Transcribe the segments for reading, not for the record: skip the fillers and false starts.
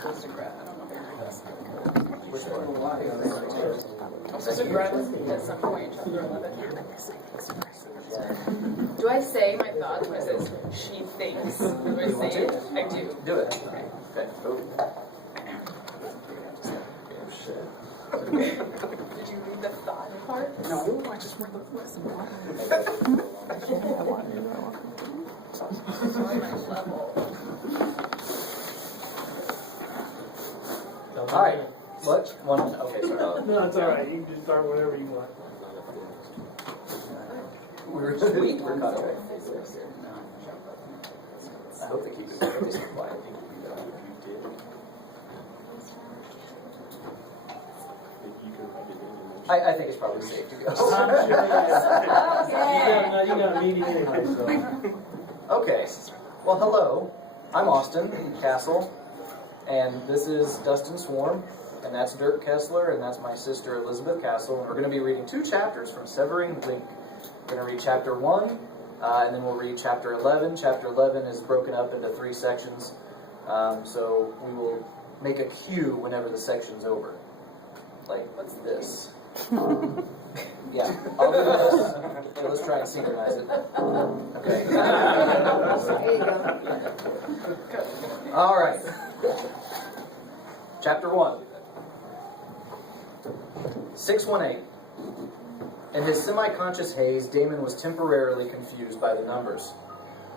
supposed to grab. I don't know if Which one? I'm supposed to grab this at some point in chapter 11. Do I say my thoughts when it says she thinks? Do I say it? I do. Do it. Okay. Okay. Did you read the thought part? No, I just read the lesson. On my level. All right. What? One. Okay, sorry. No, it's all right. You can just start whatever you want. We're sweet for contract. I hope they keep it very quiet. I think it's probably safe to go. You got a meeting anyway, so. Okay. Well, hello. I'm Austin Kastl, and this is Dustin Swarm, and that's Dirk Kessler, and that's my sister Elizabeth Kastl, and we're going to be reading 2 chapters from Severing Link. We're going to read chapter 1, and then we'll read chapter 11. Chapter 11 is broken up into 3 sections, so we will make a cue whenever the section's over. Like, what's this? Yeah, I'll do this. Yeah, let's try and synchronize it. Okay. There you go. All right. Chapter 1. 618. In his semi-conscious haze, Damon was temporarily confused by the numbers.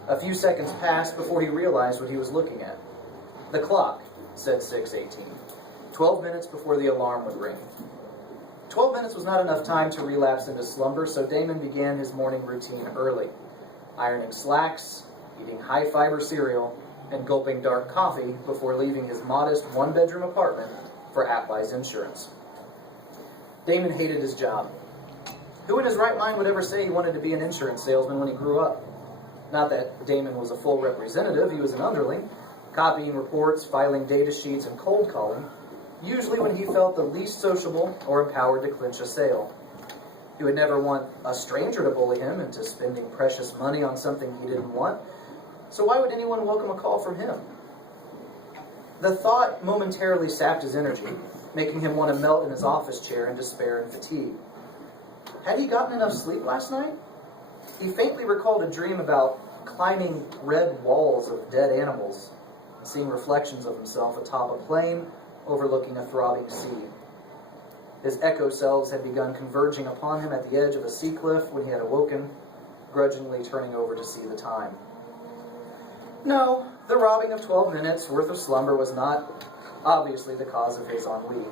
A few seconds passed before he realized what he was looking at. The clock said 6:18. 12 minutes before the alarm would ring. 12 minutes was not enough time to relapse into slumber, so Damon began his morning routine early, ironing slacks, eating high-fiber cereal, and gulping dark coffee before leaving his modest one-bedroom apartment for Atwise Insurance. Damon hated his job. Who in his right mind would ever say he wanted to be an insurance salesman when he grew up? Not that Damon was a full representative, he was an underling, copying reports, filing data sheets, and cold calling, usually when he felt the least sociable or empowered to clinch a sale. He would never want a stranger to bully him into spending precious money on something he didn't want, so why would anyone welcome a call from him? The thought momentarily sapped his energy, making him want to melt in his office chair in despair and fatigue. Had he gotten enough sleep last night? He faintly recalled a dream about climbing red walls of dead animals and seeing reflections of himself atop a plane overlooking a throbbing sea. His echo selves had begun converging upon him at the edge of a sea cliff when he had awoken, grudgingly turning over to see the time. No, the robbing of 12 minutes worth of slumber was not obviously the cause of his ennui.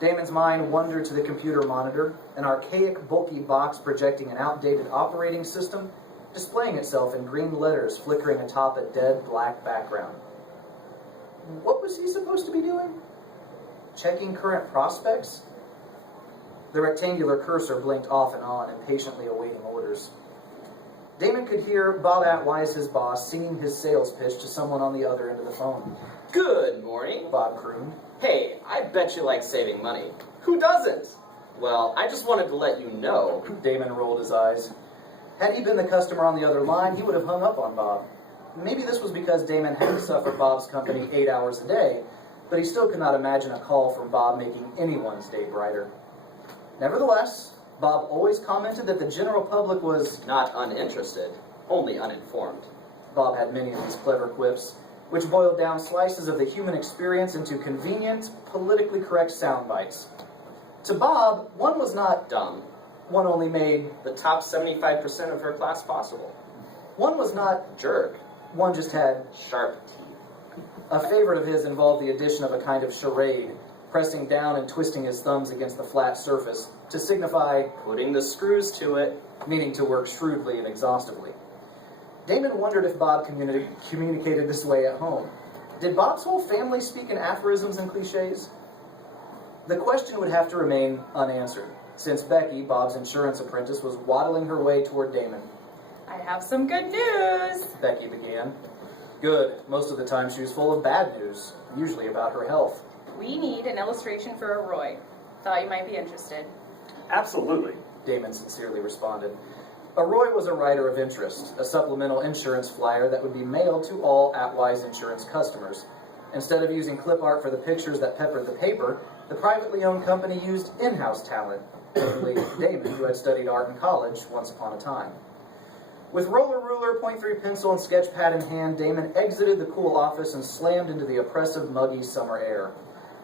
Damon's mind wandered to the computer monitor, an archaic, bulky box projecting an outdated operating system, displaying itself in green letters flickering atop a dead black background. What was he supposed to be doing? Checking current prospects? The rectangular cursor blinked off and on, impatiently awaiting orders. Damon could hear Bob Atwise, his boss, singing his sales pitch to someone on the other end of the phone. Good morning. Bob crooned. Hey, I bet you like saving money. Who doesn't? Well, I just wanted to let you know. Damon rolled his eyes. Had he been the customer on the other line, he would have hung up on Bob. Maybe this was because Damon had to suffer Bob's company 8 hours a day, but he still could not imagine a call from Bob making anyone's day brighter. Nevertheless, Bob always commented that the general public was Not uninterested, only uninformed. Bob had many of these clever quips, which boiled down slices of the human experience into convenient, politically correct sound bites. To Bob, one was not Dumb. one only made, The top 75% of her class possible. one was not Jerk. one just had. Sharp teeth. A favorite of his involved the addition of a kind of charade, pressing down and twisting his thumbs against the flat surface to signify Putting the screws to it. meaning to work shrewdly and exhaustively. Damon wondered if Bob communicated this way at home. Did Bob's whole family speak in aphorisms and cliches? The question would have to remain unanswered, since Becky, Bob's insurance apprentice, was waddling her way toward Damon. I have some good news. Becky began. Good. Most of the time she was full of bad news, usually about her health. We need an illustration for a Roy. Thought you might be interested. Absolutely. Damon sincerely responded. A Roy was a writer of interest, a supplemental insurance flyer that would be mailed to all Atwise Insurance customers. Instead of using clip art for the pictures that peppered the paper, the privately owned company used in-house talent, namely Damon, who had studied art in college once upon a time. With roller ruler, .3 pencil, and sketch pad in hand, Damon exited the cool office and slammed into the oppressive, muggy summer air.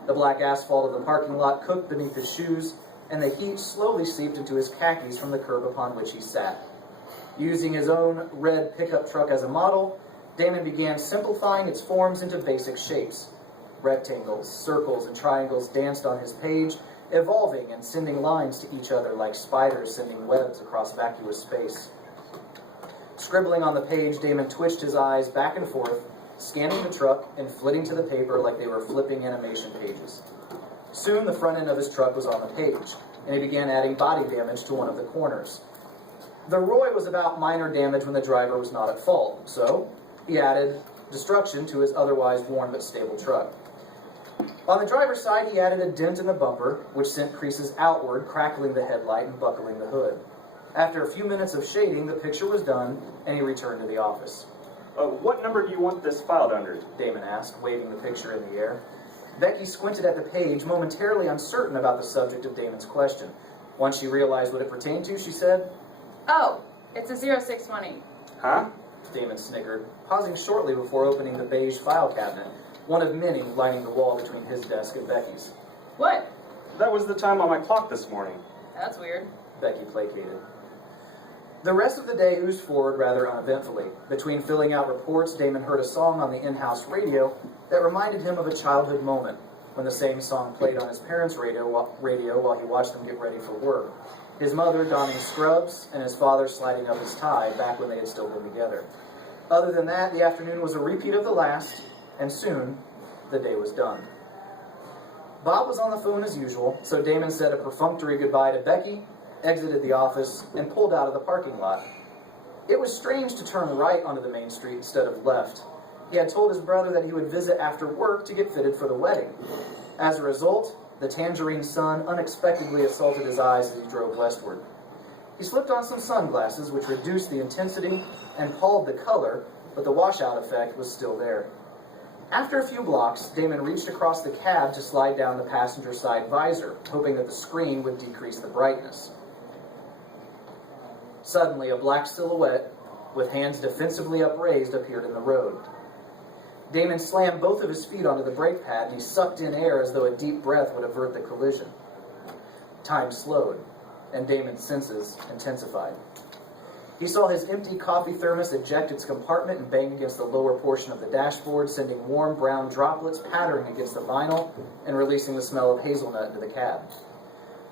The black asphalt of the parking lot cooked beneath his shoes, and the heat slowly seeped into his khakis from the curb upon which he sat. Using his own red pickup truck as a model, Damon began simplifying its forms into basic shapes. Rectangles, circles, and triangles danced on his page, evolving and sending lines to each other like spiders sending webs across vacuous space. Scribbling on the page, Damon twitched his eyes back and forth, scanning the truck and flitting to the paper like they were flipping animation pages. Soon the front end of his truck was on the page, and he began adding body damage to one of the corners. The Roy was about minor damage when the driver was not at fault, so he added destruction to his otherwise worn but stable truck. On the driver's side, he added a dent in the bumper, which sent creases outward, crackling the headlight and buckling the hood. After a few minutes of shading, the picture was done, and he returned to the office. What number do you want this filed under? Damon asked, waving the picture in the air. Becky squinted at the page, momentarily uncertain about the subject of Damon's question. Once she realized what it pertained to, she said, Oh, it's a 0620. Huh? Damon snickered, pausing shortly before opening the beige file cabinet, one of many lining the wall between his desk and Becky's. What? That was the time on my clock this morning. That's weird. Becky placated. The rest of the day oozed forward rather uneventfully. Between filling out reports, Damon heard a song on the in-house radio that reminded him of a childhood moment when the same song played on his parents' radio while he watched them get ready for work. His mother donning scrubs and his father sliding up his tie back when they had still been together. Other than that, the afternoon was a repeat of the last, and soon the day was done. Bob was on the phone as usual, so Damon said a perfunctory goodbye to Becky, exited the office, and pulled out of the parking lot. It was strange to turn right onto the main street instead of left. He had told his brother that he would visit after work to get fitted for the wedding. As a result, the tangerine sun unexpectedly assaulted his eyes as he drove westward. He slipped on some sunglasses, which reduced the intensity and palled the color, but the washout effect was still there. After a few blocks, Damon reached across the cab to slide down the passenger side visor, hoping that the screen would decrease the brightness. Suddenly, a black silhouette, with hands defensively upraised, appeared in the road. Damon slammed both of his feet onto the brake pad, and he sucked in air as though a deep breath would avert the collision. Time slowed, and Damon's senses intensified. He saw his empty coffee thermos eject its compartment and bang against the lower portion of the dashboard, sending warm brown droplets pattering against the vinyl and releasing the smell of hazelnut into the cab.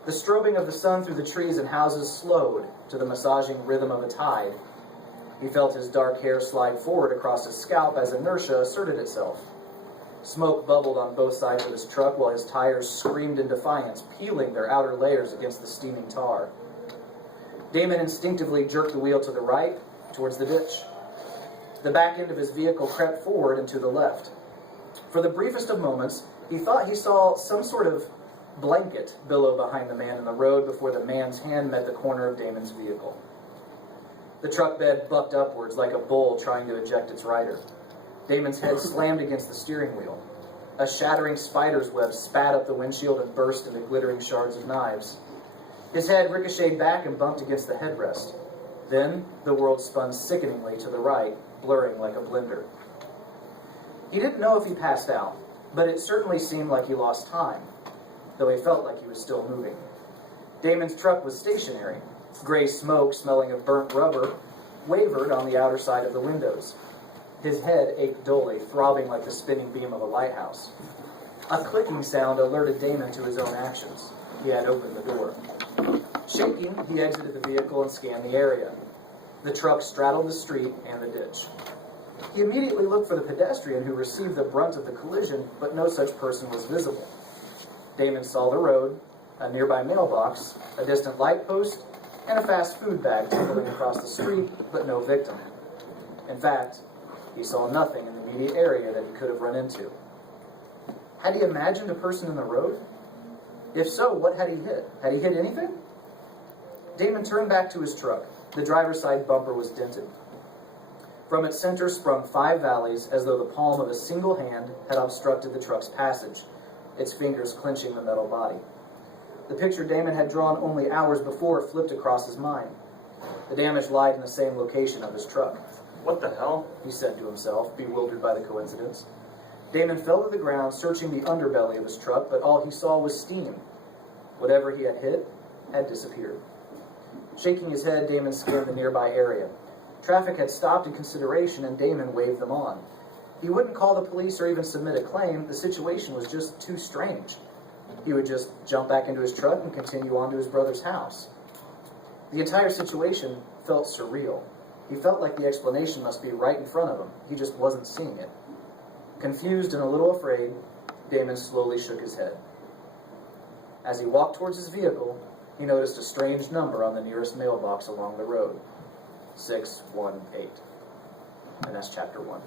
The strobing of the sun through the trees and houses slowed to the massaging rhythm of a tide. He felt his dark hair slide forward across his scalp as inertia asserted itself. Smoke bubbled on both sides of his truck while his tires screamed in defiance, peeling their outer layers against the steaming tar. Damon instinctively jerked the wheel to the right, towards the ditch. The back end of his vehicle crept forward and to the left. For the briefest of moments, he thought he saw some sort of blanket billow behind the man in the road before the man's hand met the corner of Damon's vehicle. The truck bed bucked upwards like a bull trying to eject its rider. Damon's head slammed against the steering wheel. A shattering spider's web spat up the windshield and burst into glittering shards of knives. His head ricocheted back and bumped against the headrest. Then the world spun sickeningly to the right, blurring like a blender. He didn't know if he passed out, but it certainly seemed like he lost time, though he felt like he was still moving. Damon's truck was stationary. Gray smoke, smelling of burnt rubber, wavered on the outer side of the windows. His head ached dully, throbbing like the spinning beam of a lighthouse. A clicking sound alerted Damon to his own actions. He had opened the door. Shaking, he exited the vehicle and scanned the area. The truck straddled the street and the ditch. He immediately looked for the pedestrian who received the brunt of the collision, but no such person was visible. Damon saw the road, a nearby mailbox, a distant light post, and a fast food bag tumbling across the street, but no victim. In fact, he saw nothing in the immediate area that he could have run into. Had he imagined a person in the road? If so, what had he hit? Had he hit anything? Damon turned back to his truck. The driver's side bumper was dented. From its center sprung 5 valleys, as though the palm of a single hand had obstructed the truck's passage, its fingers clenching the metal body. The picture Damon had drawn only hours before flipped across his mind. The damage lied in the same location of his truck. What the hell? He said to himself, bewildered by the coincidence. Damon fell to the ground, searching the underbelly of his truck, but all he saw was steam. Whatever he had hit had disappeared. Shaking his head, Damon scanned the nearby area. Traffic had stopped in consideration, and Damon waved them on. He wouldn't call the police or even submit a claim. The situation was just too strange. He would just jump back into his truck and continue on to his brother's house. The entire situation felt surreal. He felt like the explanation must be right in front of him. He just wasn't seeing it. Confused and a little afraid, Damon slowly shook his head. As he walked towards his vehicle, he noticed a strange number on the nearest mailbox along the road. 618. And that's chapter 1.